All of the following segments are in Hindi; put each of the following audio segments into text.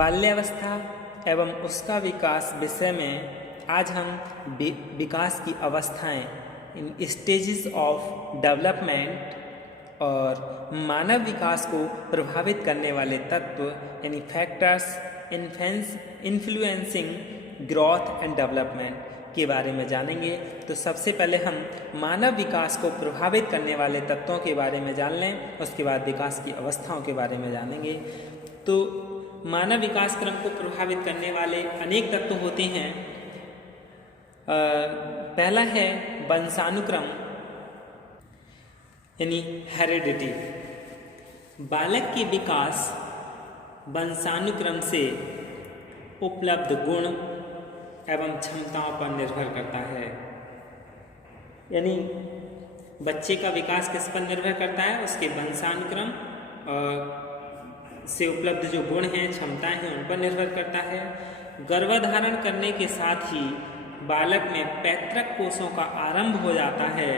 बाल्यावस्था एवं उसका विकास विषय में आज हम विकास की अवस्थाएं, इन स्टेजेस ऑफ डेवलपमेंट और मानव विकास को प्रभावित करने वाले तत्व यानी factors influencing growth and development के बारे में जानेंगे। तो सबसे पहले हम मानव विकास को प्रभावित करने वाले तत्वों के बारे में जान लें, उसके बाद विकास की अवस्थाओं के बारे में जानेंगे। तो मानव विकास क्रम को प्रभावित करने वाले अनेक तत्व होते हैं। पहला है वंशानुक्रम यानी हेरिडिटी। बालक के विकास वंशानुक्रम से उपलब्ध गुण एवं क्षमताओं पर निर्भर करता है। यानी बच्चे का विकास किस पर निर्भर करता है? उसके वंशानुक्रम से उपलब्ध जो गुण हैं, क्षमताएं हैं, उन पर निर्भर करता है। गर्भधारण करने के साथ ही बालक में पैतृक कोषों का आरंभ हो जाता है।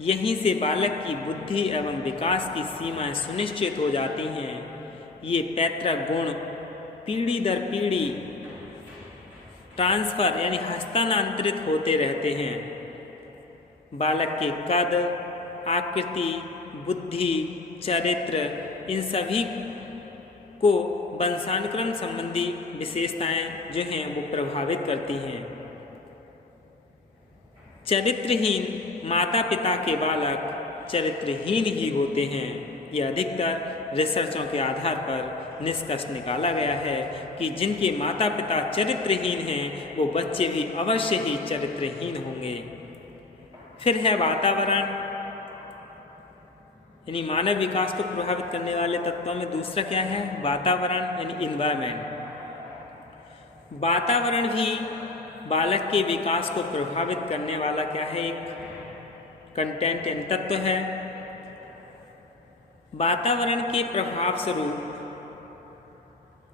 यहीं से बालक की बुद्धि एवं विकास की सीमाएं सुनिश्चित हो जाती हैं। ये पैतृक गुण पीढ़ी दर पीढ़ी ट्रांसफर यानी हस्तांतरित होते रहते हैं। बालक के कद, आकृति, बुद्धि, चरित्र, इन सभी को वंशानुक्रम संबंधी विशेषताएं जो हैं वो प्रभावित करती हैं। चरित्रहीन माता पिता के बालक चरित्रहीन ही होते हैं। ये अधिकतर रिसर्चों के आधार पर निष्कर्ष निकाला गया है कि जिनके माता पिता चरित्रहीन हैं वो बच्चे भी अवश्य ही चरित्रहीन होंगे। फिर है वातावरण यानी मानव विकास को प्रभावित करने वाले तत्वों में दूसरा क्या है? वातावरण यानी इन्वायरमेंट। वातावरण भी बालक के विकास को प्रभावित करने वाला क्या है? एक कंटेंट यानी तत्व है। वातावरण के प्रभाव स्वरूप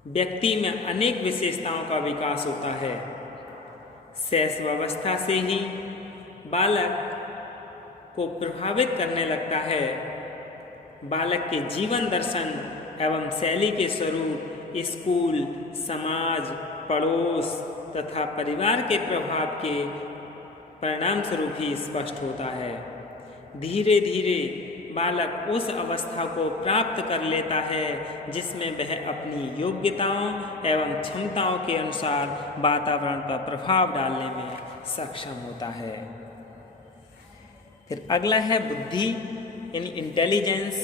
व्यक्ति में अनेक विशेषताओं का विकास होता है। शैशवावस्था से ही बालक को प्रभावित करने लगता है। बालक के जीवन दर्शन एवं शैली के स्वरूप स्कूल, समाज, पड़ोस तथा परिवार के प्रभाव के परिणाम स्वरूप ही स्पष्ट होता है। धीरे धीरे बालक उस अवस्था को प्राप्त कर लेता है जिसमें वह अपनी योग्यताओं एवं क्षमताओं के अनुसार वातावरण पर प्रभाव डालने में सक्षम होता है। फिर अगला है बुद्धि यानी इंटेलिजेंस।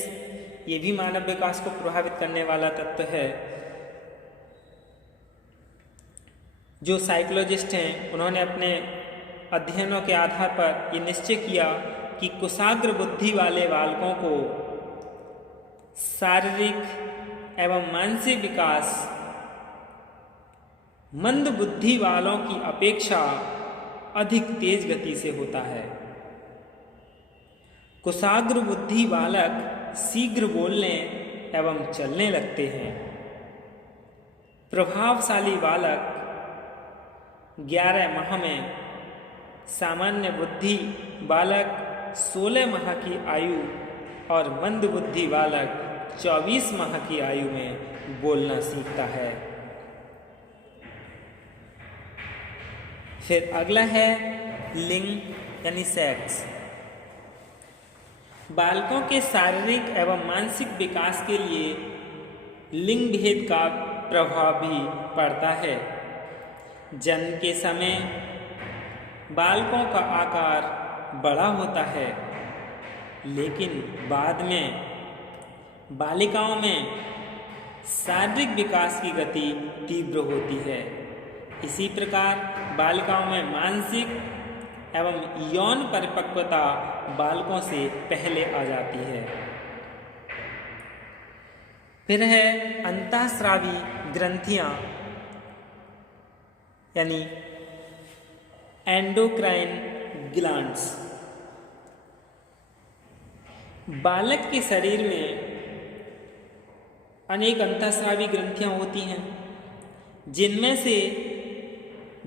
ये भी मानव विकास को प्रभावित करने वाला तत्व है। जो साइकोलॉजिस्ट हैं उन्होंने अपने अध्ययनों के आधार पर ये निश्चय किया कि कुशाग्र बुद्धि वाले बालकों को शारीरिक एवं मानसिक विकास मंद बुद्धि वालों की अपेक्षा अधिक तेज गति से होता है। कुशाग्र बुद्धि बालक शीघ्र बोलने एवं चलने लगते हैं। प्रभावशाली बालक 11 माह में, सामान्य बुद्धि बालक 16 माह की आयु और मंद बुद्धि बालक 24 माह की आयु में बोलना सीखता है। फिर अगला है लिंग यानी सेक्स। बालकों के शारीरिक एवं मानसिक विकास के लिए लिंग भेद का प्रभाव भी पड़ता है। जन्म के समय बालकों का आकार बड़ा होता है, लेकिन बाद में बालिकाओं में शारीरिक विकास की गति तीव्र होती है। इसी प्रकार बालिकाओं में मानसिक एवं यौन परिपक्वता बालकों से पहले आ जाती है। फिर है अंतःस्रावी ग्रंथियां यानी एंडोक्राइन ग्लैंड्स। बालक के शरीर में अनेक अंतःस्रावी ग्रंथियां होती हैं, जिनमें से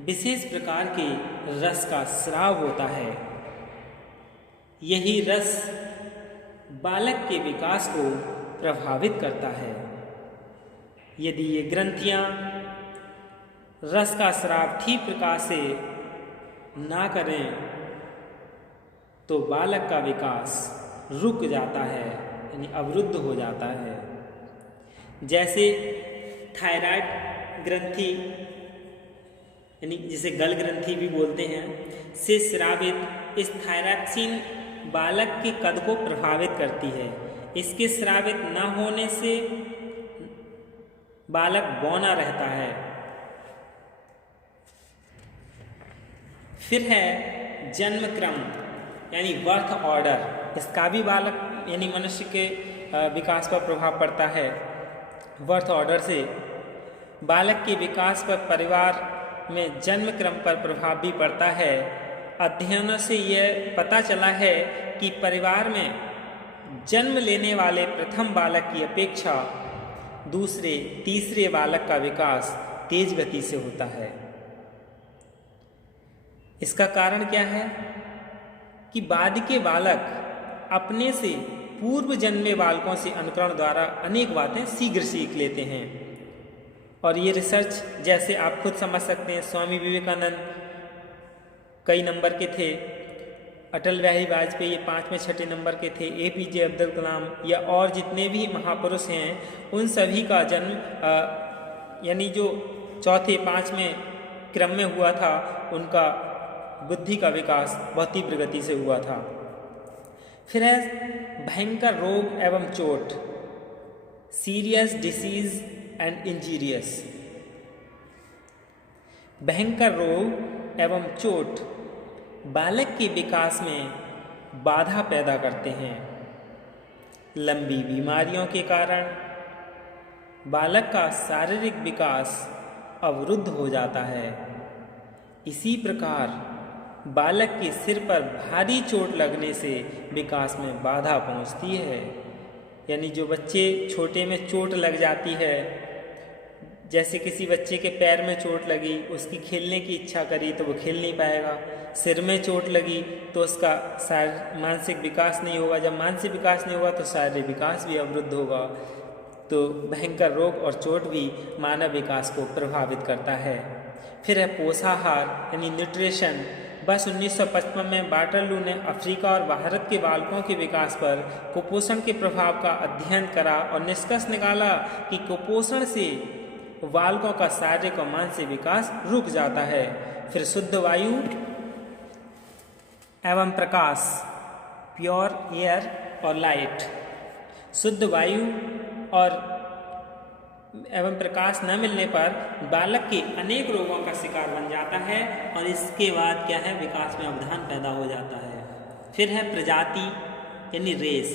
विशेष प्रकार के रस का स्राव होता है। यही रस बालक के विकास को प्रभावित करता है। यदि ये ग्रंथियां रस का स्राव ठीक प्रकार से ना करें तो बालक का विकास रुक जाता है, यानी अवरुद्ध हो जाता है। जैसे थायराइड ग्रंथि, यानी जिसे गल ग्रंथि भी बोलते हैं, से स्रावित इस थायरॉक्सिन बालक के कद को प्रभावित करती है। इसके स्रावित न होने से बालक बौना रहता है। फिर है जन्म क्रम, यानी बर्थ ऑर्डर। इसका भी बालक यानी मनुष्य के विकास पर प्रभाव पड़ता है। बर्थ ऑर्डर से बालक के विकास पर परिवार में जन्म क्रम पर प्रभाव भी पड़ता है। अध्ययनों से यह पता चला है कि परिवार में जन्म लेने वाले प्रथम बालक की अपेक्षा दूसरे तीसरे बालक का विकास तेज गति से होता है। इसका कारण क्या है कि बाद के बालक अपने से पूर्व जन्मे बालकों से अनुकरण द्वारा अनेक बातें शीघ्र सीख लेते हैं। और ये रिसर्च जैसे आप खुद समझ सकते हैं, स्वामी विवेकानंद कई नंबर के थे, अटल बिहारी वाजपेयी 5वें 6ठे नंबर के थे, APJ अब्दुल कलाम या और जितने भी महापुरुष हैं उन सभी का जन्म यानी जो चौथे 5वें क्रम में हुआ था, उनका बुद्धि का विकास बहुत तीव्र गति से हुआ था। फिर है भयंकर रोग एवं चोट, सीरियस डिसीज एंड इंजीरियस। भयंकर रोग एवं चोट बालक के विकास में बाधा पैदा करते हैं। लंबी बीमारियों के कारण बालक का शारीरिक विकास अवरुद्ध हो जाता है। इसी प्रकार बालक के सिर पर भारी चोट लगने से विकास में बाधा पहुंचती है। यानी जो बच्चे छोटे में चोट लग जाती है, जैसे किसी बच्चे के पैर में चोट लगी, उसकी खेलने की इच्छा करी तो वो खेल नहीं पाएगा। सिर में चोट लगी तो उसका मानसिक विकास नहीं होगा। जब मानसिक विकास नहीं होगा तो शारीरिक विकास भी अवरुद्ध होगा। तो भयंकर रोग और चोट भी मानव विकास को प्रभावित करता है। फिर है पोषाहार यानी न्यूट्रिशन। बस 1955 में वाटरलू ने अफ्रीका और भारत के बालकों के विकास पर कुपोषण के प्रभाव का अध्ययन करा और निष्कर्ष निकाला कि कुपोषण से बालकों का शारीरिक और मानसिक विकास रुक जाता है। फिर शुद्ध वायु एवं प्रकाश, प्योर एयर और लाइट। शुद्ध वायु और एवं प्रकाश न मिलने पर बालक के अनेक रोगों का शिकार बन जाता है और इसके बाद क्या है, विकास में अवधान पैदा हो जाता है। फिर है प्रजाति यानी रेस।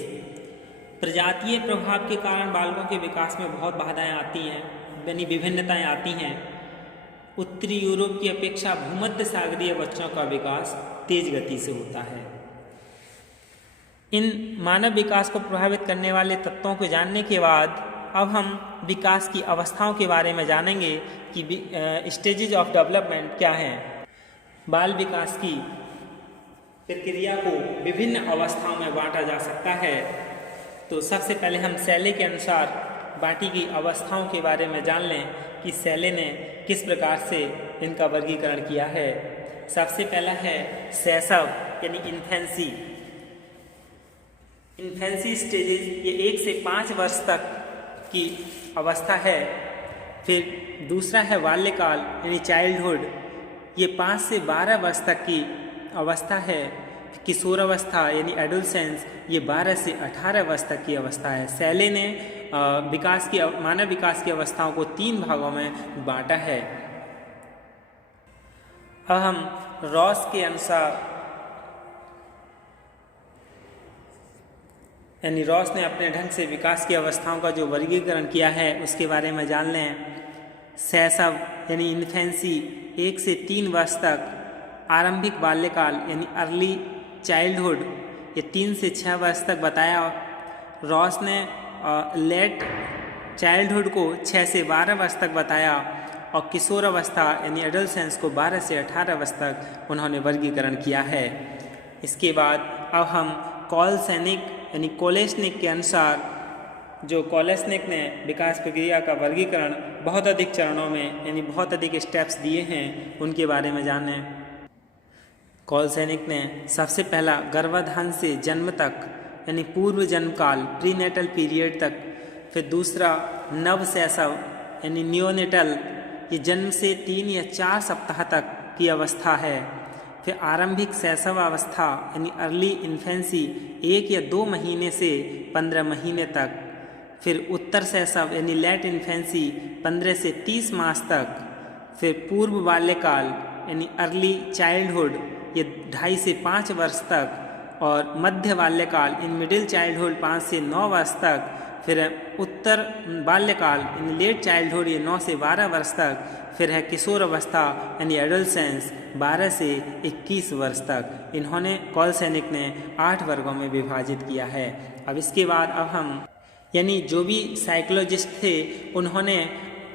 प्रजातीय प्रभाव के कारण बालकों के विकास में बहुत बाधाएं आती हैं, यानी विभिन्नताएं आती हैं। उत्तरी यूरोप की अपेक्षा भूमध्य सागरीय बच्चों का विकास तेज गति से होता है। इन मानव विकास को प्रभावित करने वाले तत्वों को जानने के बाद अब हम विकास की अवस्थाओं के बारे में जानेंगे कि स्टेजेज ऑफ डेवलपमेंट क्या हैं। बाल विकास की प्रक्रिया को विभिन्न अवस्थाओं में बांटा जा सकता है। तो सबसे पहले हम शैले के अनुसार बाटी की अवस्थाओं के बारे में जान लें कि शैले ने किस प्रकार से इनका वर्गीकरण किया है। सबसे पहला है शैशव यानी इन्फेंसी। इन्फेंसी स्टेजेस ये 1 से 5 वर्ष तक की अवस्था है। फिर दूसरा है बाल्यकाल यानी चाइल्डहुड, ये 5 से 12 वर्ष तक की अवस्था है। किशोर अवस्था यानी एडोलसेंस, ये 12 से 18 वर्ष तक की अवस्था है। शैले ने मानव विकास की अवस्थाओं को 3 भागों में बांटा है। अब हम रॉस के अनुसार यानी रॉस ने अपने ढंग से विकास की अवस्थाओं का जो वर्गीकरण किया है उसके बारे में जान लें। शैशव यानी इन्फेंसी 1 से 3 वर्ष तक, आरंभिक बाल्यकाल यानी अर्ली चाइल्डहुड ये 3 से 6 वर्ष तक बताया। रॉस ने लेट चाइल्डहुड को 6 से 12 वर्ष तक बताया और किशोर अवस्था यानी एडोलसेंस को 12 से 18 वर्ष तक उन्होंने वर्गीकरण किया है। इसके बाद अब हम कॉलसेनिक यानी कोलेस्निक के अनुसार जो कोलेसनिक ने विकास प्रक्रिया का वर्गीकरण बहुत अधिक चरणों में यानी बहुत अधिक स्टेप्स दिए हैं, उनके बारे में जानें। कोलेसनिक ने सबसे पहला गर्भाधान से जन्म तक यानी पूर्व जन्म काल प्रीनेटल पीरियड तक, फिर दूसरा नवशैशव यानी नियोनेटल, ये जन्म से 3 या 4 सप्ताह तक की अवस्था है, फिर आरंभिक शैशव अवस्था यानी अर्ली इन्फेंसी 1 या 2 महीने से 15 महीने तक, फिर उत्तर शैशव यानी लेट इन्फेंसी 15 से 30 मास तक, फिर पूर्व बाल्यकाल यानी अर्ली चाइल्डहुड ये 2.5 से 5 वर्ष तक, और मध्य बाल्यकाल इन मिडिल चाइल्डहुड 5 से 9 वर्ष तक, फिर उत्तर बाल्यकाल इन लेट चाइल्डहुड ये 9 से 12 वर्ष तक, फिर है किशोर अवस्था यानी एडोलसेंस 12 से 21 वर्ष तक। इन्होंने कोलेसनिक ने 8 वर्गों में विभाजित किया है। अब इसके बाद अब हम यानी जो भी साइकोलॉजिस्ट थे उन्होंने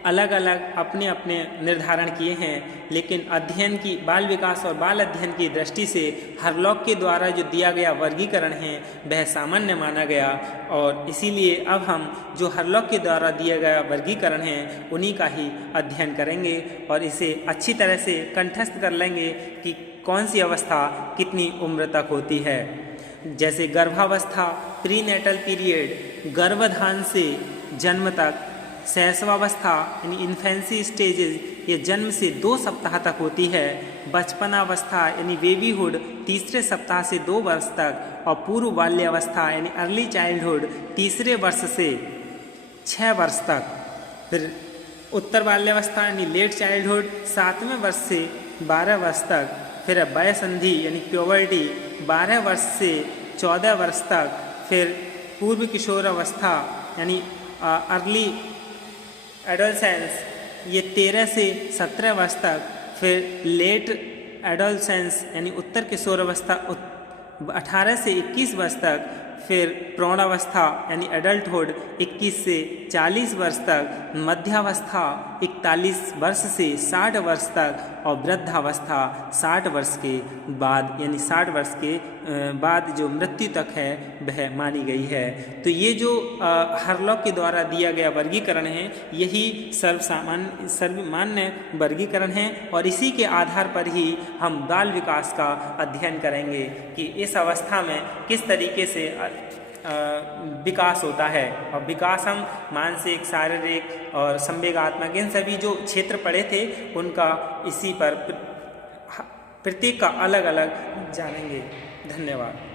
अलग अलग अपने अपने निर्धारण किए हैं, लेकिन अध्ययन की बाल विकास और बाल अध्ययन की दृष्टि से हरलॉक के द्वारा जो दिया गया वर्गीकरण है वह सामान्य माना गया, और इसीलिए अब हम जो हरलॉक के द्वारा दिया गया वर्गीकरण है उन्हीं का ही अध्ययन करेंगे और इसे अच्छी तरह से कंठस्थ कर लेंगे कि कौन सी अवस्था कितनी उम्र तक होती है। जैसे गर्भावस्था प्रीनेटल पीरियड गर्भधान से जन्म तक, शैशवावस्था यानी इन्फेंसी स्टेजेस ये जन्म से 2 सप्ताह तक होती है, बचपनावस्था यानी बेबीहुड 3रे सप्ताह से 2 वर्ष तक, और पूर्व बाल्यावस्था यानी अर्ली चाइल्डहुड 3रे वर्ष से 6 वर्ष तक, फिर उत्तर बाल्यावस्था यानी लेट चाइल्डहुड 7वें वर्ष से 12 वर्ष तक, फिर वयसंधि यानी प्यूबर्टी 12 वर्ष से 14 वर्ष तक, फिर पूर्व किशोर अवस्था यानी अर्ली एडोलसेंस ये 13 से 17 वर्ष तक, फिर लेट एडोलसेंस यानी उत्तर किशोर अवस्था 18 से 21 वर्ष तक, फिर प्रौढ़ावस्था यानी एडल्टहुड 21 से 40 वर्ष तक, मध्यावस्था 41 वर्ष से 60 वर्ष तक, और वृद्धावस्था 60 वर्ष के बाद यानी 60 वर्ष के बाद जो मृत्यु तक है वह मानी गई है। तो ये जो हरलॉक के द्वारा दिया गया वर्गीकरण है यही सर्वमान्य वर्गीकरण है, और इसी के आधार पर ही हम बाल विकास का अध्ययन करेंगे कि इस अवस्था में किस तरीके से विकास होता है। और विकास हम मानसिक, शारीरिक और संवेगात्मक इन सभी जो क्षेत्र पढ़े थे उनका इसी पर प्रत्येक का अलग अलग जानेंगे। धन्यवाद।